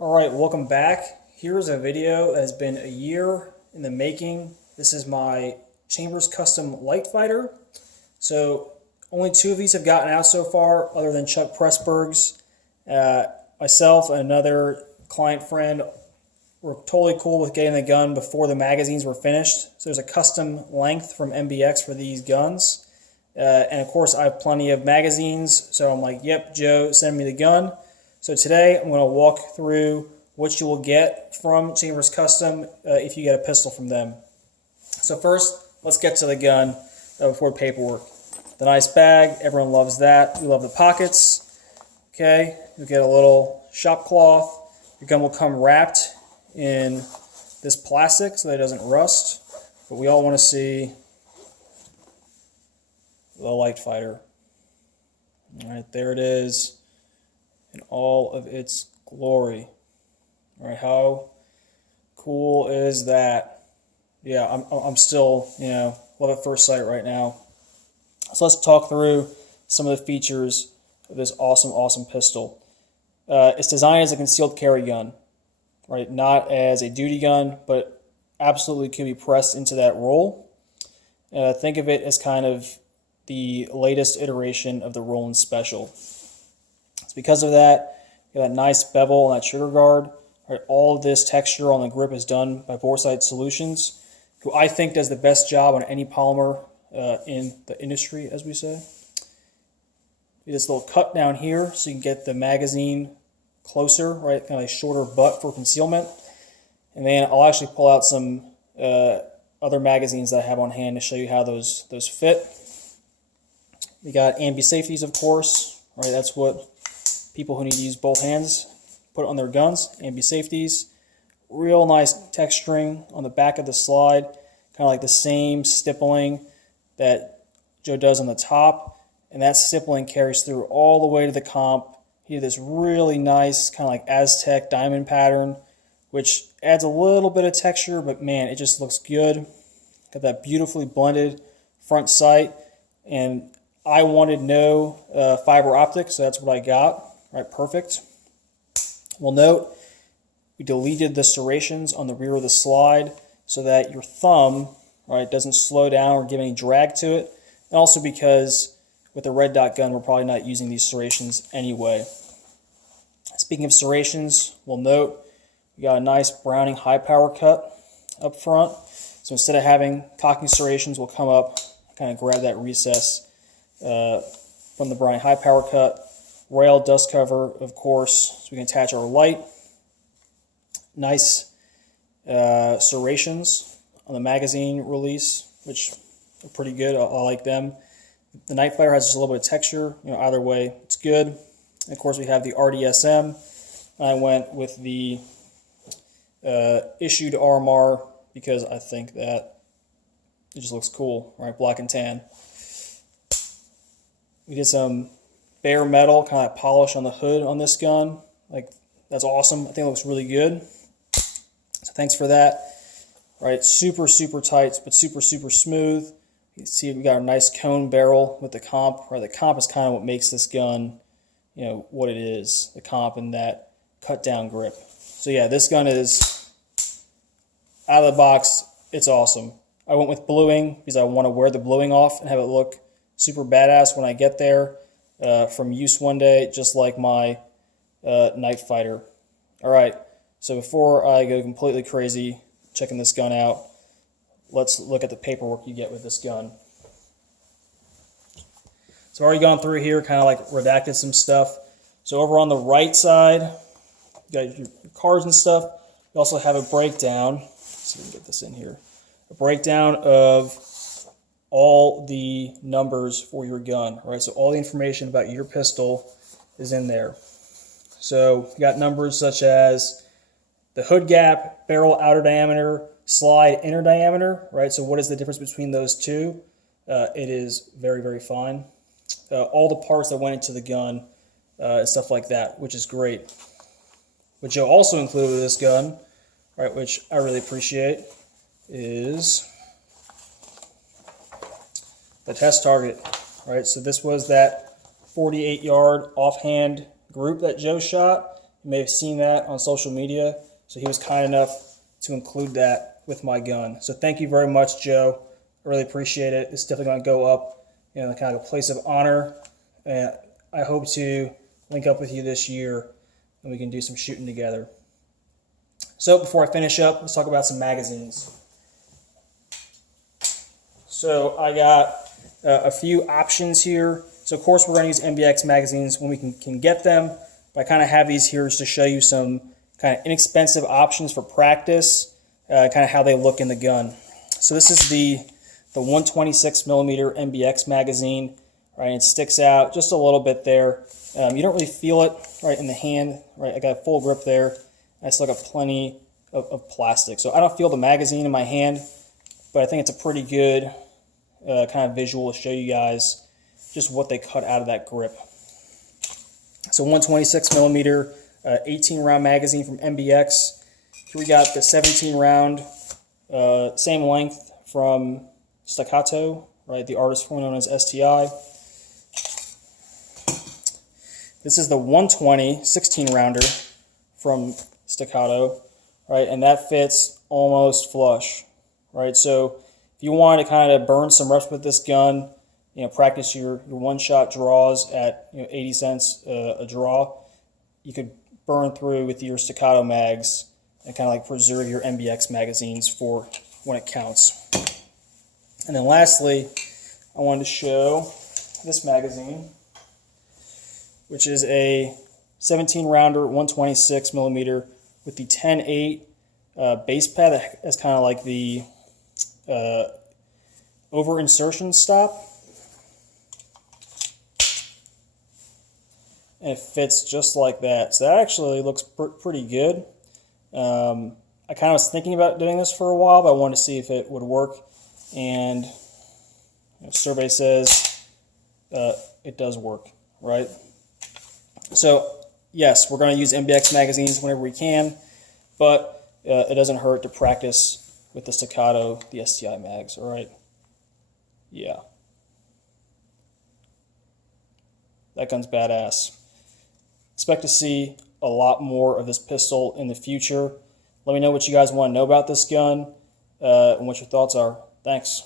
Alright, welcome back. Here's a video that has been a year in the making. This is my Chambers Custom Light Fighter. So only two of these have gotten out so far, other than Chuck Pressburg's. Myself and another client friend were totally cool with getting the gun before the magazines were finished. So there's a custom length from MBX for these guns. And of course I have plenty of magazines, so I'm like, yep, Joe, send me the gun. So today I'm going to walk through what you will get from Chambers Custom if you get a pistol from them. So first, let's get to the gun before paperwork. The nice bag, everyone loves that. We love the pockets. Okay, you'll get a little shop cloth. Your gun will come wrapped in this plastic so that it doesn't rust. But we all want to see the Light Fighter. All right, there it is in all of its glory. All right, how cool is that? Yeah, I'm still, love at first sight right now. So let's talk through some of the features of this awesome pistol. It's designed as a concealed carry gun, right? Not as a duty gun, but absolutely could be pressed into that role. Think of it as kind of the latest iteration of the Roland Special. It's because of that, you got that nice bevel and that trigger guard. Right, all of this texture on the grip is done by Boresight Solutions, who I think does the best job on any polymer in the industry, as we say. This little cut down here so you can get the magazine closer, right? Kind of a shorter butt for concealment. And then I'll actually pull out some other magazines that I have on hand to show you how those fit. We got ambi safeties, of course, right? That's what people who need to use both hands put on their guns. Ambi safeties. Real nice texturing on the back of the slide, kind of like the same stippling that Joe does on the top, and that stippling carries through all the way to the comp. He did this really nice kind of like Aztec diamond pattern, which adds a little bit of texture, but man, it just looks good. Got that beautifully blended front sight, and I wanted no fiber optics, so that's what I got. Right, perfect. We'll note we deleted the serrations on the rear of the slide so that your thumb, right, doesn't slow down or give any drag to it. And also because with the red dot gun, we're probably not using these serrations anyway. Speaking of serrations, we'll note we got a nice Browning high power cut up front. So instead of having cocking serrations, we'll come up, kind of grab that recess from the Browning high power cut. Rail dust cover, of course, so we can attach our light. Nice serrations on the magazine release, which are pretty good. I like them. The Night Fighter has just a little bit of texture. Either way, it's good. And of course, we have the RDSM. I went with the issued RMR because I think that it just looks cool, right? Black and tan. We did some bare metal kind of polish on the hood on this gun. Like, that's awesome. I think it looks really good. So thanks for that. Right, super tight, but super smooth. You can see we got a nice cone barrel with the comp. Right, the comp is kind of what makes this gun, what it is. The comp and that cut down grip. So yeah, this gun is out of the box. It's awesome. I went with bluing because I want to wear the bluing off and have it look super badass when I get there. From use one day, just like my Night Fighter. Alright, so before I go completely crazy checking this gun out, let's look at the paperwork you get with this gun. So I've already gone through here, kind of like redacted some stuff. So over on the right side, you got your cards and stuff. You also have a breakdown. Let's see if we can get this in here. A breakdown of all the numbers for your gun, right? So all the information about your pistol is in there. So you got numbers such as the hood gap, barrel outer diameter, slide inner diameter, right? So what is the difference between those two? It is very fine. All the parts that went into the gun and stuff like that, which is great. What Joe also included with this gun, right, which I really appreciate, is the test target, right? So this was that 48-yard offhand group that Joe shot, You may have seen that on social media, so he was kind enough to include that with my gun. So thank you very much, Joe. I really appreciate it. It's definitely going to go up in kind of a place of honor, and I hope to link up with you this year and we can do some shooting together. So before I finish up, let's talk about some magazines. So I got a few options here. So of course we're going to use MBX magazines when we can get them. But I kind of have these here just to show you some kind of inexpensive options for practice, kind of how they look in the gun. So this is the 126 millimeter MBX magazine, right? It sticks out just a little bit there. You don't really feel it right in the hand, right? I got a full grip there. I still got plenty of plastic. So I don't feel the magazine in my hand, but I think it's a pretty good kind of visual to show you guys just what they cut out of that grip. So 126 millimeter, 18 round magazine from MBX. Here we got the 17 round, same length from Staccato, right? The artist formerly known as STI. This is the 120 16 rounder from Staccato, right? And that fits almost flush, right? So if you want to kind of burn some reps with this gun, practice your one-shot draws at 80 cents a draw, you could burn through with your Staccato mags and kind of like preserve your MBX magazines for when it counts. And then lastly, I wanted to show this magazine, which is a 17 rounder 126 millimeter with the 10-8 base pad that has kind of like the over insertion stop. And it fits just like that. So that actually looks pretty good. I kind of was thinking about doing this for a while, but I wanted to see if it would work. And survey says it does work, right? So yes, we're going to use MBX magazines whenever we can, but it doesn't hurt to practice with the Staccato, the STI mags, all right? Yeah. That gun's badass. Expect to see a lot more of this pistol in the future. Let me know what you guys want to know about this gun and what your thoughts are. Thanks.